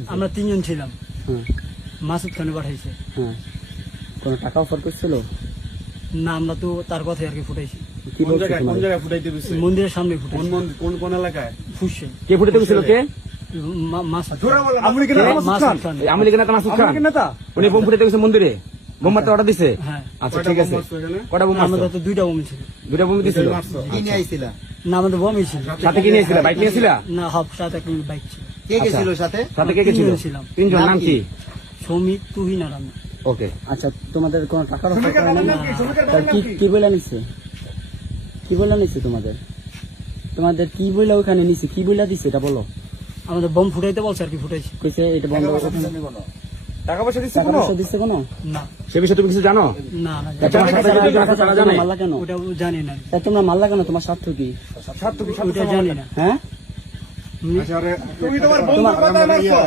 পাঠাইছে? আমরা 3 জন ছিলাম। হ্যাঁ মাসুদ খানে পাঠাইছে। হ্যাঁ, কোনো টাকা অফার করছিল? না, আমরা তো তার কথাই আর কি ফুটাইছি। কি বলছো কোন তোমার? জায়গায় ফুটাইতে দিছে? মন্দিরের সামনে ফুটাইছি। কোন এলাকায়? ফুসে কে ফুটাতে গেছিল? কে? মাসুদ আওয়ামী লীগের নেতা মাসুদ খান? খান। এই আওয়ামী লীগের নেতা মাসুদ খান? আওয়ামী লীগের নেতা? উনি বোম ফুটাতে গেছে মন্দিরে? বোম মারতে অর্ডার দিছে? হ্যাঁ, আচ্ছা কয়টা ঠিক বোম আছে। মারছো এখানে? কটা বোম মারছো? আমাদের তো 2টা বোম ছিল। 2টা বোম দিছিল? মারছো? কি নিয়ে আইছিলা? না, আমাদের বোমই ছিল। সাথে কি নিয়েছিলা? বাইক নিয়েছিলা? না, হাফ সাথে একটা বাইক ছিল। কে গেছিল সাথে? সাথে কে কে ছিল? 3 জন ছিলাম। 3 জন। নাম কি? সৌমিক, তুহিন আর আমি। ওকে। আচ্ছা, তোমাদের কোনো টাকার অফার শ্রমিকের করে বাবার না? নাম কি? শ্রমিকের তা বাবার নাম কি কি? কি বলে নিছে? কি বলে নিছে তোমাদের? তোমাদের কি বলে ওখানে নিছে? কি বলে দিছে এটা বলো। আমাদের বোম ফুটাইতে বলছে আর কি, ফুটাইছি। কইছে এটা বন্ধ টাকা করো। পয়সা দিচ্ছে টাকা কোনো? পয়সা দিচ্ছে কোনো? না সে বিষয়ে তুমি কিছু জানো? না না, তা তোমার সাথে যদি টাকা তারা জানে? মারলা কেন? ওটা জানি না, তা তোমরা মারলা কেন? তোমার স্বার্থ কি? স্বার্থ কি? ওটা জানি না। হ্যাঁ? আচ্ছা, তুমি তোমার বন্ধুর কথা মারছো?